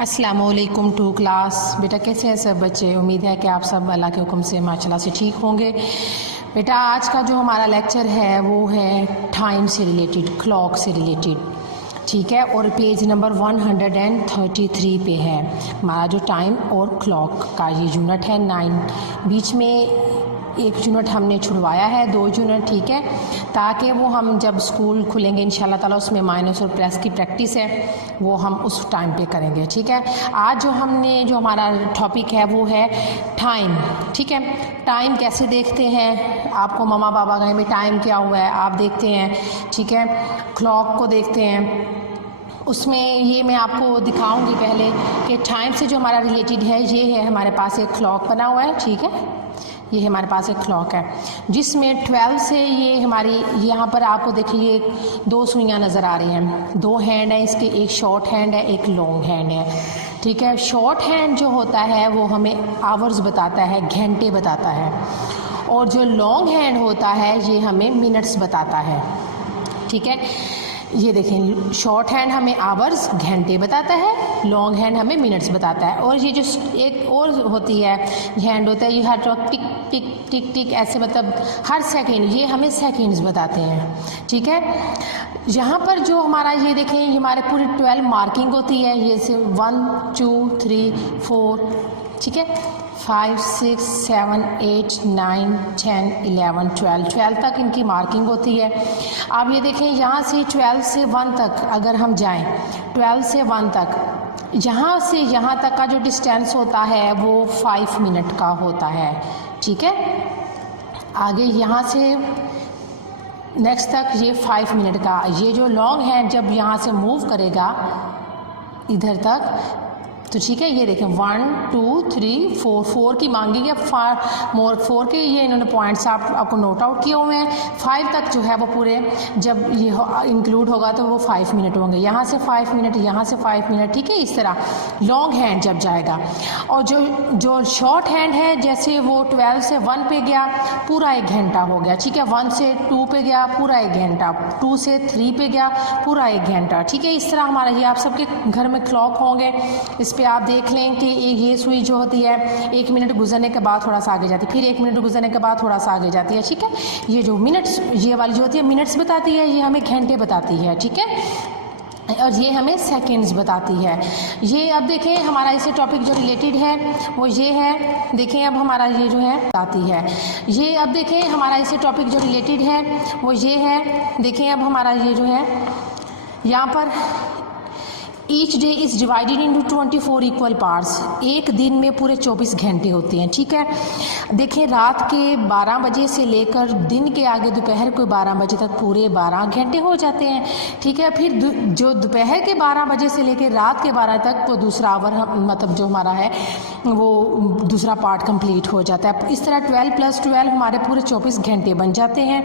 अस्सलामुअलैकुम to class. बेटा कैसे हैं सब बच्चे? उम्मीद है कि आप सब अल्लाह के हुक्म से माशाल्लाह से ठीक होंगे। बेटा आज का जो हमारा लेक्चर है वो है टाइम से रिलेटेड, क्लॉक से रिलेटेड, ठीक है। और पेज नंबर 133 पे है हमारा जो टाइम और क्लॉक का ये यूनिट है 9। बीच में एक यूनिट हमने छुड़वाया है, 2 यूनिट, ठीक है, ताकि वो हम जब स्कूल खुलेंगे इंशाल्लाह ताला उसमें माइनस और प्लस की प्रैक्टिस है वो हम उस टाइम पे करेंगे, ठीक है। आज जो हमारा टॉपिक है वो है टाइम, ठीक है। टाइम कैसे देखते हैं, आपको मम्मा पापा कहें में टाइम क्या हुआ है आप देखते हैं, ठीक है। क्लॉक को देखते हैं, उसमें ये मैं आपको दिखाऊंगी पहले कि टाइम से जो हमारा रिलेटेड है ये है हमारे पास एक क्लॉक बना हुआ है, ठीक है। ये हमारे पास एक क्लॉक है जिसमें 12 से ये हमारी यहाँ पर आपको देखिए 2 सुइयाँ नज़र आ रही हैं, 2 हैंड है इसके, एक शॉर्ट हैंड है एक लॉन्ग हैंड है, ठीक है। शॉर्ट हैंड जो होता है वो हमें आवर्स बताता है, घंटे बताता है, और जो लॉन्ग हैंड होता है ये हमें मिनट्स बताता है, ठीक है। ये देखें, शॉर्ट हैंड हमें आवर्स घंटे बताता है, लॉन्ग हैंड हमें मिनट्स बताता है। और ये जो एक और होती है हैंड होता है ये हर वक्त टिक टिक टिक टिक ऐसे, मतलब हर सेकंड, ये हमें सेकंड्स बताते हैं, ठीक है। यहाँ पर जो हमारा ये देखें ये हमारे पूरी 12 मार्किंग होती है, ये से 1 2 3 4, ठीक है, 5 6 7 8 9 10 11 12 तक इनकी मार्किंग होती है। आप ये देखें यहाँ से 12 से 1 तक अगर हम जाएं, 12 से 1 तक, यहाँ से यहाँ तक का जो डिस्टेंस होता है वो 5 मिनट का होता है, ठीक है। आगे यहाँ से नेक्स्ट तक ये 5 मिनट का। ये जो लॉन्ग हैंड जब यहाँ से मूव करेगा इधर तक तो ठीक है, ये देखें 1 2 3 4 की मांगी है, 4 के ये इन्होंने पॉइंट्स आपको नोट आउट किए हुए हैं। 5 तक जो है वो पूरे जब ये इंक्लूड होगा तो वो 5 मिनट होंगे, यहाँ से 5 मिनट, यहाँ से 5 मिनट, ठीक है। इस तरह लॉन्ग हैंड जब जाएगा। और जो शॉर्ट हैंड है जैसे वो 12 से 1 पे गया पूरा 1 घंटा हो गया, ठीक है। 1 से 2 पे गया पूरा 1 घंटा, 2 से 3 पे गया पूरा 1 घंटा, ठीक है। इस तरह हमारा ये आप सबके घर में क्लॉक होंगे, इस पे आप देख लें कि ये सुई जो होती है 1 मिनट गुजरने के बाद थोड़ा सा आगे जाती है, फिर 1 मिनट गुजरने के बाद थोड़ा सा आगे जाती है, ठीक है। ये जो मिनट्स, ये वाली जो होती है मिनट्स बताती है, ये हमें घंटे बताती है, ठीक है। और ये हमें सेकंड्स बताती है। ये अब देखें हमारा इससे टॉपिक जो रिलेटेड है वो ये है, देखें अब हमारा ये जो है बताती है, ये अब देखें हमारा इससे टॉपिक जो रिलेटेड है वो ये है, देखें अब हमारा ये जो है यहाँ पर each day is divided into 24 equal parts. एक दिन में पूरे 24 घंटे होते हैं, ठीक है। देखें रात के 12 बजे से लेकर दिन के आगे दोपहर को 12 बजे तक पूरे 12 घंटे हो जाते हैं, ठीक है। फिर जो दोपहर के 12 बजे से लेकर रात के 12 तक वो दूसरा आवर मतलब जो हमारा है वो दूसरा पार्ट कंप्लीट हो जाता है। इस तरह 12 + 12 हमारे पूरे 24 घंटे बन जाते हैं।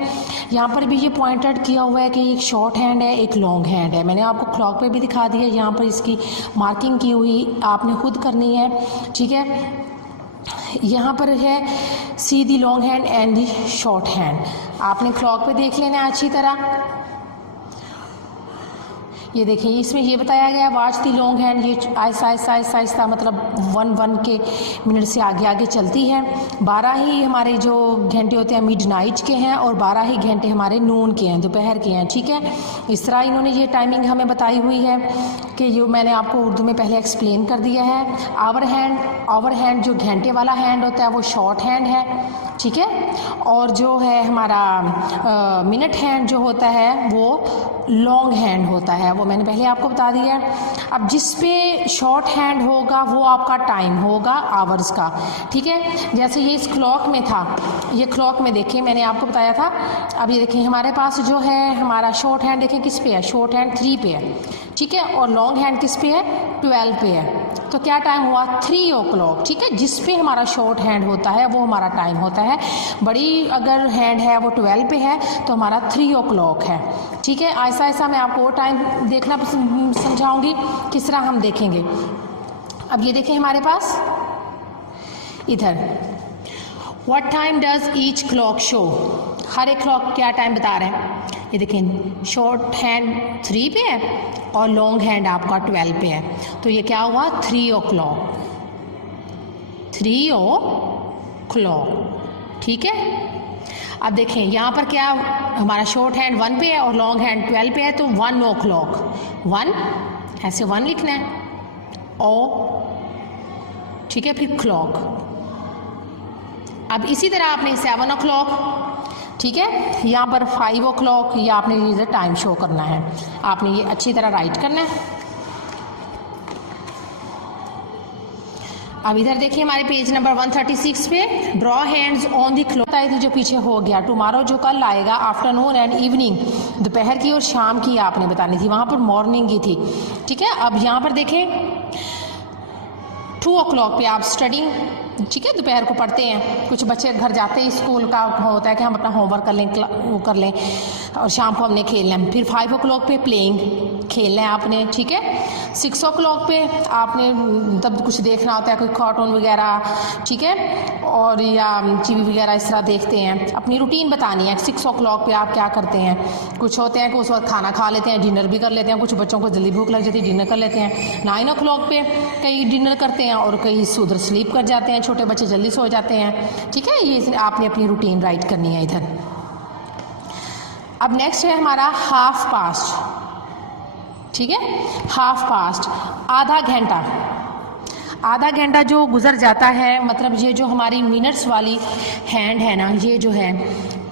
यहाँ पर भी ये पॉइंट आउट किया हुआ है कि एक शॉर्ट हैंड है एक लॉन्ग हैंड है, मैंने आपको क्लॉक पे भी दिखा दिया, यहाँ पर इसकी मार्किंग की हुई आपने खुद करनी है, ठीक है। यहाँ पर है see the long hand and the short hand, आपने क्लॉक पे देख लेना है अच्छी तरह। ये देखिए इसमें ये बताया गया वॉच दी लॉन्ग हैंड, ये आहिस्ता मतलब 1 के मिनट से आगे आगे चलती है। 12 ही हमारे जो घंटे होते हैं मिडनाइट के हैं और 12 ही घंटे हमारे नून के हैं, दोपहर के हैं, ठीक है। इस तरह इन्होंने ये टाइमिंग हमें बताई हुई है कि ये मैंने आपको उर्दू में पहले एक्सप्लेन कर दिया है। आवर हैंड जो घंटे वाला हैंड होता है वो शॉर्ट हैंड है, ठीक है। और जो है हमारा मिनट हैंड जो होता है वो लॉन्ग हैंड होता है, वो मैंने पहले आपको बता दिया है। अब जिस पे शॉर्ट हैंड होगा वो आपका टाइम होगा आवर्स का, ठीक है। जैसे ये इस क्लॉक में था, ये क्लॉक में देखिए मैंने आपको बताया था। अब ये देखिए हमारे पास जो है हमारा शॉर्ट हैंड देखें किस पे है, शॉर्ट हैंड 3 पे है, ठीक है। और लॉन्ग हैंड किस पे है, 12 पे है। तो क्या टाइम हुआ 3 o'clock, ठीक है। जिस पे हमारा शॉर्ट हैंड होता है वो हमारा टाइम होता है। बड़ी अगर हैंड है वो 12 पे है तो हमारा 3 o'clock है, ठीक है। ऐसा मैं आपको और टाइम देखना समझाऊंगी, किस तरह हम देखेंगे। अब ये देखें हमारे पास इधर what time does each clock show, हर एक क्लॉक क्या टाइम बता रहे हैं। ये देखें शॉर्ट हैंड 3 पे है और लॉन्ग हैंड आपका 12 पे है, तो ये क्या हुआ 3 o'clock, 3 o'clock। ठीक है, अब देखें यहाँ पर क्या हमारा शॉर्ट हैंड 1 पे है और लॉन्ग हैंड 12 पे है, तो 1 o'clock, 1 ऐसे 1 लिखना है ओ, ठीक है, फिर क्लॉक। अब इसी तरह आपने 7 o'clock, ठीक है, यहाँ पर 5 o'clock, ये आपने इधर टाइम शो करना है, आपने ये अच्छी तरह राइट करना है। अब इधर देखिए हमारे पेज नंबर 136 पे draw hands on the clock आई थी जो पीछे हो गया, टुमारो जो कल आएगा, आफ्टरनून एंड इवनिंग, दोपहर की और शाम की आपने बतानी थी, वहाँ पर मॉर्निंग की थी। ठीक है, अब यहाँ पर देखें 2 o'clock पे आप स्टडिंग, ठीक है, दोपहर को पढ़ते हैं, कुछ बच्चे घर जाते हैं, स्कूल का होता है कि हम अपना होमवर्क कर लें, वो कर लें, और शाम को हमने खेलना है। फिर 5 o'clock पे प्लेइंग, खेलना है आपने, ठीक है। 6 o'clock पे आपने तब कुछ देखना होता है, कोई कार्टून वगैरह, ठीक है, और या टीवी वगैरह इस तरह देखते हैं, अपनी रूटीन बतानी है। 6 o'clock पे आप क्या करते हैं, कुछ होते हैं कि उस वक्त खाना खा लेते हैं, डिनर भी कर लेते हैं, कुछ बच्चों को जल्दी भूख लग जाती है, डिनर कर लेते हैं। 9 o'clock पे कई डिनर करते हैं और कई उधर स्लीप कर जाते हैं, छोटे बच्चे जल्दी सो जाते हैं। ठीक है, ये आपने अपनी रूटीन राइट करनी है इधर। अब नेक्स्ट है हमारा हाफ पास्ट, ठीक है, हाफ पास्ट, आधा घंटा, आधा घंटा जो गुजर जाता है, मतलब ये जो हमारी मिनट्स वाली हैंड है ना, ये जो है,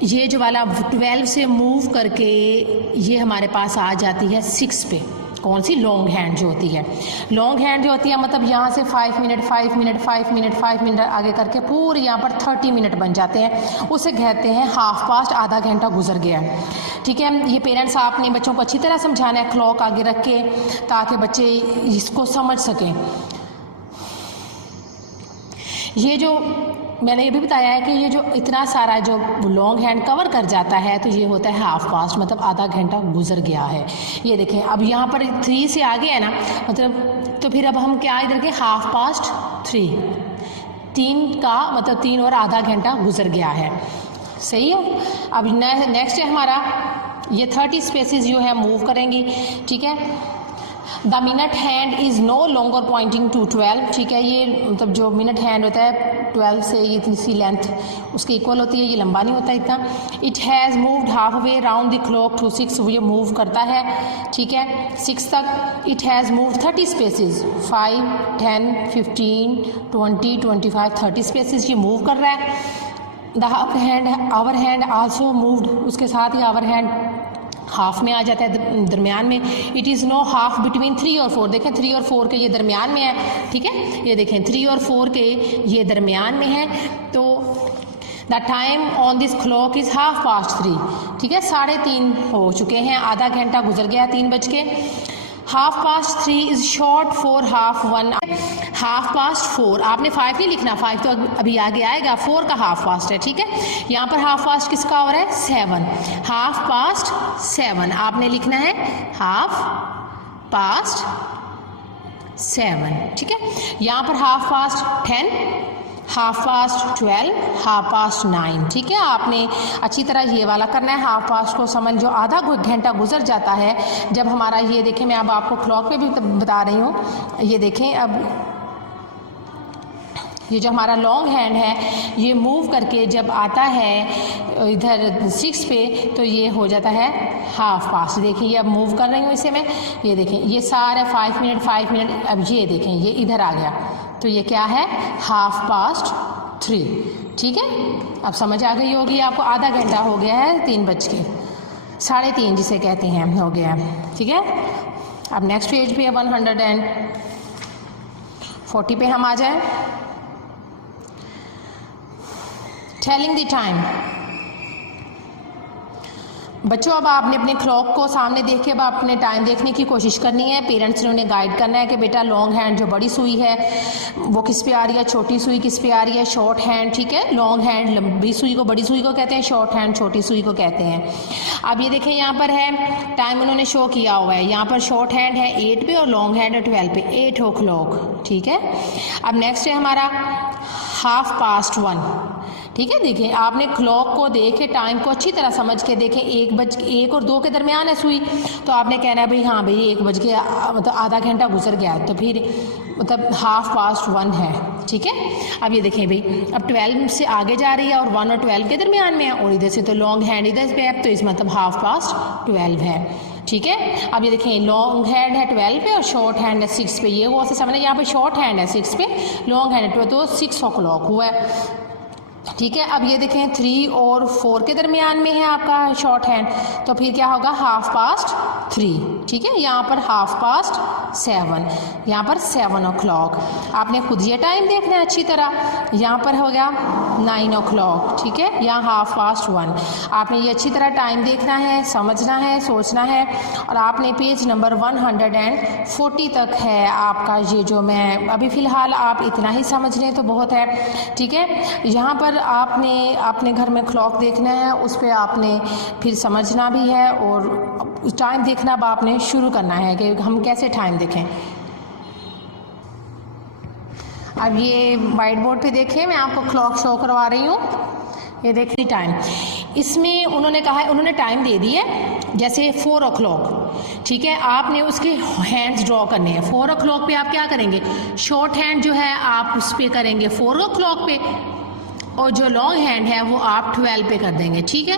ये जो वाला 12 से मूव करके ये हमारे पास आ जाती है 6 पे। कौन सी? लॉन्ग हैंड जो होती है। लॉन्ग हैंड जो होती है मतलब यहाँ से 5 मिनट 5 मिनट 5 मिनट 5 मिनट आगे करके पूरे यहाँ पर 30 मिनट बन जाते हैं, उसे कहते हैं हाफ पास्ट, आधा घंटा गुजर गया। ठीक है, ये पेरेंट्स आपने बच्चों को अच्छी तरह समझाना है, क्लॉक आगे रख के, ताकि बच्चे इसको समझ सकें। ये जो मैंने ये भी बताया है कि ये जो इतना सारा जो लॉन्ग हैंड कवर कर जाता है, तो ये होता है हाफ पास्ट, मतलब आधा घंटा गुजर गया है। ये देखें, अब यहाँ पर 3 से आगे है ना, मतलब तो फिर अब हम क्या इधर के हाफ पास्ट 3, 3 का मतलब 3 और आधा घंटा गुजर गया है। सही है। अब नेक्स्ट है हमारा ये 30 स्पेसिस जो है मूव करेंगी। ठीक है, the minute hand is no longer pointing to 12। ठीक है, ये मतलब जो मिनट हैंड होता है 12 से ये इतनी सी लेंथ उसकी इक्वल होती है, ये लंबा नहीं होता इतना। It has moved half way round the clock to 6, ये मूव करता है। ठीक है, 6 तक। It has moved 30 spaces, 5, 10, 15, 20, 25, 30 spaces ये मूव कर रहा है। The hour hand also moved, उसके साथ ही आवर हैंड हाफ में आ जाता है, दरमियान में। It is now half between 3 और 4, देखें 3 और 4 के ये दरमियान में है। ठीक है, ये देखें 3 और 4 के ये दरमियान में है। तो the time on this clock is half past 3। ठीक है, 3:30 हो चुके हैं, आधा घंटा गुजर गया, 3 बज के। Half past 3 is short for half 1। Half past 4, आपने 5 नहीं लिखना, 5 तो अभी आगे आएगा, 4 का हाफ पास्ट है। ठीक है, यहाँ पर हाफ पास्ट किसका हो रहा है? 7। हाफ पास्ट 7 आपने लिखना है, हाफ पास्ट 7। ठीक है, यहाँ पर half past 10, half past 12, half past 9। ठीक है, आपने अच्छी तरह ये वाला करना है। हाफ पास्ट को समझ, जो आधा घंटा गुजर जाता है जब हमारा, ये देखें मैं अब आपको क्लॉक पे भी बता रही हूँ, ये देखें अब ये जो हमारा लॉन्ग हैंड है ये मूव करके जब आता है इधर 6 पे, तो ये हो जाता है हाफ पास्ट। देखिए ये अब मूव कर रही हूँ इसे मैं, ये देखें ये सारे 5 मिनट 5 मिनट, अब ये देखें ये इधर आ गया, तो ये क्या है? Half past 3। ठीक है, अब समझ आ गई होगी आपको, आधा घंटा हो गया है, 3 बज के 3:30 जिसे कहते हैं, हो गया है। ठीक है, अब नेक्स्ट पेज पे 140 पे हम आ जाएं। Telling the time. बच्चों अब आपने अपने क्लॉक को सामने देख के अब अपने टाइम देखने की कोशिश करनी है। पेरेंट्स ने उन्हें गाइड करना है कि बेटा लॉन्ग हैंड जो बड़ी सुई है वो किस पे आ रही है, छोटी सुई किस पे आ रही है, शॉर्ट हैंड। ठीक है, लॉन्ग हैंड लंबी सुई को बड़ी सुई को कहते हैं, शॉर्ट हैंड छोटी सुई को कहते हैं। अब ये देखें यहाँ पर है टाइम उन्होंने शो किया हुआ है, यहाँ पर शॉर्ट हैंड है 8 पे और लॉन्ग हैंड है 12 पे, 8 o'clock। ठीक है, अब नेक्स्ट है हमारा हाफ पास्ट 1। ठीक है। देखिए आपने क्लॉक को देखे, टाइम को अच्छी तरह समझ के देखें, 1 और 2 के दरमियान है सुई, तो आपने कहना है भाई हाँ भाई 1 बज के मतलब आधा घंटा गुजर गया है, तो फिर मतलब 1:30 है। ठीक है। अब ये देखें भाई अब 12 से आगे जा रही है और 1 और 12 के दरमियान में है, और इधर से तो लॉन्ग हैंड इधर पे है, तो इस मतलब 12:30 है। ठीक है। अब ये देखें लॉन्ग हैंड है 12 पे और शॉर्ट हैंड है 6 पे। ये हुआ से समझना, यहाँ पे शॉर्ट हैंड है 6 पे, लॉन्ग हैंड है 12, तो 6 o'clock हुआ है। ठीक है। अब ये देखें 3 और 4 के दरमियान में है आपका शॉर्ट हैंड, तो फिर क्या होगा 3:30। ठीक है। यहाँ पर 7:30, यहाँ पर 7 o'clock। आपने खुद ये टाइम देखना है अच्छी तरह। यहाँ पर हो गया 9 o'clock। ठीक है। यहाँ 1:30। आपने ये अच्छी तरह टाइम देखना है, समझना है, सोचना है। और आपने पेज नंबर 140 तक है आपका ये जो मैं अभी फ़िलहाल आप इतना ही समझ लें तो बहुत है। ठीक है। यहाँ पर आपने अपने घर में क्लॉक देखना है, उस पर आपने फिर समझना भी है और टाइम देखना अब आपने शुरू करना है कि हम कैसे टाइम देखें। अब ये वाइट बोर्ड पे देखिए, मैं आपको क्लॉक शो करवा रही हूँ। ये देखिए टाइम, इसमें उन्होंने कहा है, उन्होंने टाइम दे दी है जैसे 4 o'clock। ठीक है। आपने उसके हैंड्स ड्रॉ करने हैं। 4 o'clock पे आप क्या करेंगे, शॉर्ट हैंड जो है आप उस पर करेंगे 4 o'clock पे, और जो लॉन्ग हैंड है वो आप 12 पे कर देंगे। ठीक है।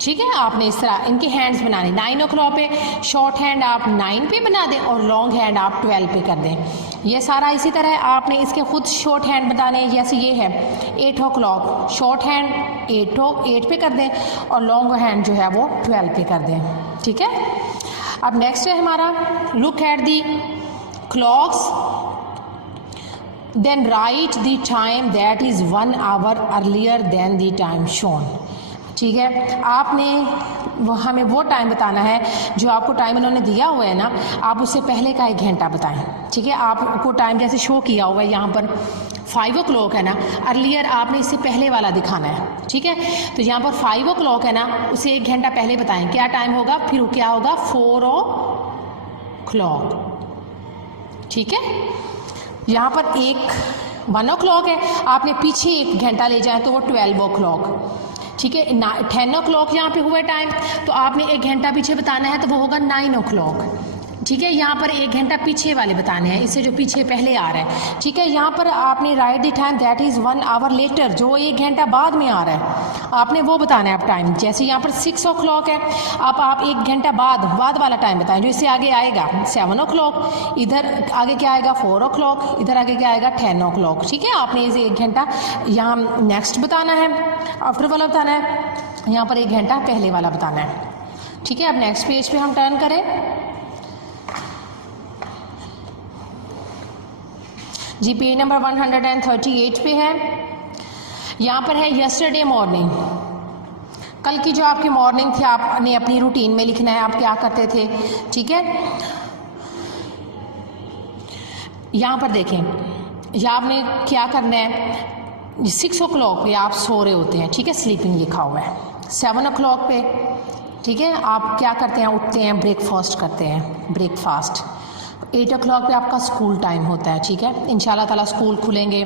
ठीक है। आपने इस तरह इनके हैंड्स बनाने, 9 o'clock पे शॉर्ट हैंड आप 9 पे बना दें और लॉन्ग हैंड आप 12 पे कर दें। ये सारा इसी तरह आपने इसके खुद शॉर्ट हैंड बताने, जैसे ये है 8 o'clock, शॉर्ट हैंड 8 पे कर दें और लॉन्ग हैंड जो है वो 12 पे कर दें। ठीक है। अब नेक्स्ट है हमारा, look at the clocks then write the time that is 1 hour earlier than the time shown। ठीक है। आपने हमें वो टाइम बताना है जो आपको टाइम उन्होंने दिया हुआ है ना, आप उससे पहले का 1 घंटा बताएं। ठीक है। आपको टाइम जैसे शो किया हुआ है यहाँ पर 5 o'clock है ना, अर्लियर आपने इससे पहले वाला दिखाना है। ठीक है। तो यहाँ पर 5 o'clock है ना, उसे 1 घंटा पहले बताएं क्या टाइम होगा, फिर क्या होगा 4 o'clock। ठीक है। यहाँ पर 1 o'clock है, आपने पीछे 1 घंटा ले जाए तो वो 12 o'clock। ठीक है। 10 o'clock यहाँ पे हुआ टाइम, तो आपने 1 घंटा पीछे बताना है तो वो होगा 9 o'clock। ठीक है। यहाँ पर 1 घंटा पीछे वाले बताने हैं, इससे जो पीछे पहले आ रहा है। ठीक है। यहाँ पर आपने write the time that is 1 hour later, जो 1 घंटा बाद में आ रहा है आपने वो बताना है आप टाइम। जैसे यहाँ पर 6 o'clock है, आप 1 घंटा बाद वाला टाइम बताएं, जो इससे आगे आएगा 7 o'clock, इधर आगे क्या आएगा 4 o'clock, इधर आगे क्या आएगा 10 o'clock। ठीक है। आपने इसे 1 घंटा यहाँ नेक्स्ट बताना है, आफ्टर वाला बताना है, यहाँ पर 1 घंटा पहले वाला बताना है। ठीक है। अब नेक्स्ट पेज पे हम टर्न करें जी, पेज नंबर 138 पे है। यहाँ पर है यस्टरडे मॉर्निंग, कल की जो आपकी मॉर्निंग थी आपने अपनी रूटीन में लिखना है आप क्या करते थे। ठीक है। यहाँ पर देखें, या आपने क्या करना है, 6 o'clock पे आप सो रहे होते हैं। ठीक है। स्लीपिंग लिखा हुआ है। 7 o'clock पे ठीक है आप क्या करते हैं, उठते हैं, ब्रेकफास्ट करते हैं, ब्रेकफास्ट। 8 o'clock पे आपका स्कूल टाइम होता है। ठीक है। इंशाल्लाह ताला स्कूल खुलेंगे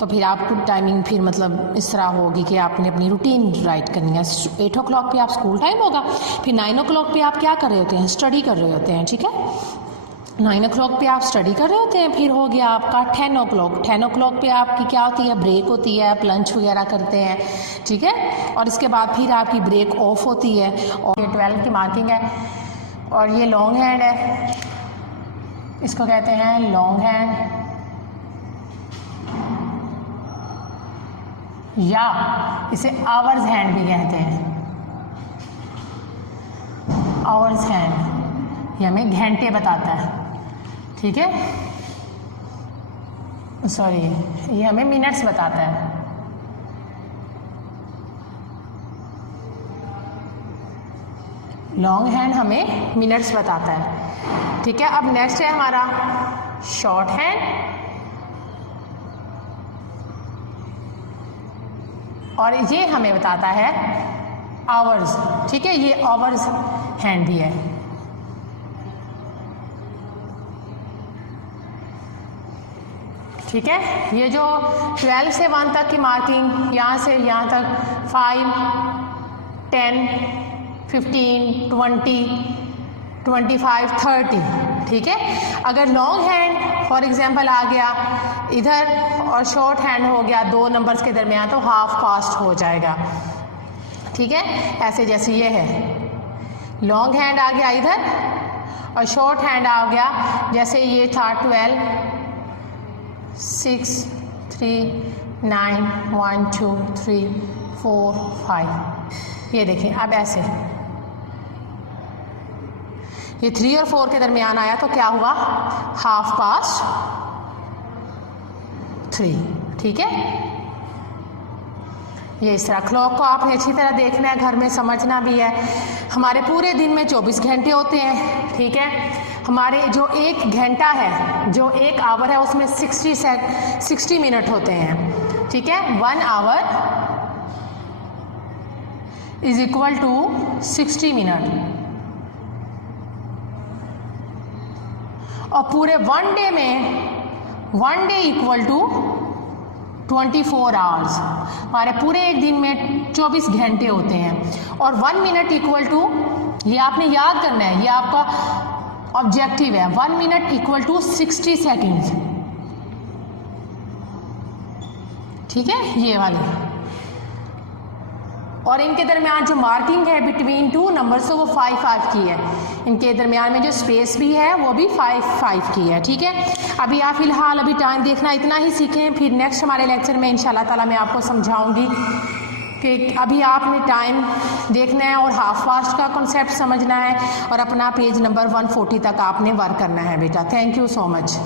तो फिर आपको टाइमिंग फिर मतलब इस तरह होगी कि आपने अपनी रूटीन राइट करनी है। 8 o'clock पे आप स्कूल टाइम होगा, फिर 9 o'clock पे आप क्या कर रहे होते हैं, स्टडी कर रहे होते हैं। ठीक है। 9 o'clock पे आप स्टडी कर रहे होते हैं, फिर हो गया आपका 10 o'clock। 10 o'clock पे आपकी क्या होती है, ब्रेक होती है, आप लंच वगैरह करते हैं। ठीक है। और इसके बाद फिर आपकी ब्रेक ऑफ होती है और ये 12 की मार्किंग है। और ये लॉन्ग हैंड है, इसको कहते हैं लॉन्ग हैंड, या इसे आवर्स हैंड भी कहते हैं। आवर्स हैंड ये हमें घंटे बताता है। ठीक है। सॉरी, ये हमें मिनट्स बताता है। लॉन्ग हैंड हमें मिनट्स बताता है। ठीक है। अब नेक्स्ट है हमारा शॉर्ट हैंड, और ये हमें बताता है आवर्स। ठीक है। ये आवर्स हैंड भी है। ठीक है। ये जो 12 से 1 तक की मार्किंग, यहाँ से यहाँ तक 5, 10, 15, 20, 25, 30, ठीक है। अगर लॉन्ग हैंड फॉर एग्जांपल आ गया इधर और शॉर्ट हैंड हो गया 2 नंबर्स के दरमियान, तो हाफ पास्ट हो जाएगा, ठीक है। ऐसे जैसे ये है, लॉन्ग हैंड आ गया इधर और शॉर्ट हैंड आ गया, जैसे ये था 12, 6, 3, 9, 1, 2, 3, 4, 5। ये देखें, अब ऐसे ये 3 और 4 के दरमियान आया तो क्या हुआ, हाफ पास्ट 3, ठीक है। ये इस तरह क्लॉक को आपने अच्छी तरह देखना है, घर में समझना भी है। हमारे पूरे दिन में 24 घंटे होते हैं, ठीक है। हमारे जो 1 घंटा है, जो 1 आवर है, उसमें 60 मिनट होते हैं, ठीक है। 1 hour is equal to 60 minute, और पूरे 1 डे में 1 डे इक्वल टू 24 आवर्स। हमारे पूरे एक दिन में 24 घंटे होते हैं, और 1 मिनट इक्वल टू, ये आपने याद करना है, ये आपका ऑब्जेक्टिव है। 1 मिनट इक्वल टू 60 सेकेंड्स, ठीक है, ये वाली। और इनके दरमियान जो मार्किंग है बिटवीन 2 नंबर्स, तो वो 5-5 की है। इनके दरमियान में जो स्पेस भी है वो भी 5-5 की है, ठीक है। अभी आप फिलहाल अभी टाइम देखना इतना ही सीखें, फिर नेक्स्ट हमारे लेक्चर में इंशाल्लाह ताला मैं आपको समझाऊंगी कि अभी आपने टाइम देखना है और हाफ फास्ट का कॉन्सेप्ट समझना है, और अपना पेज नंबर 140 तक आपने वर्क करना है बेटा। Thank you so much.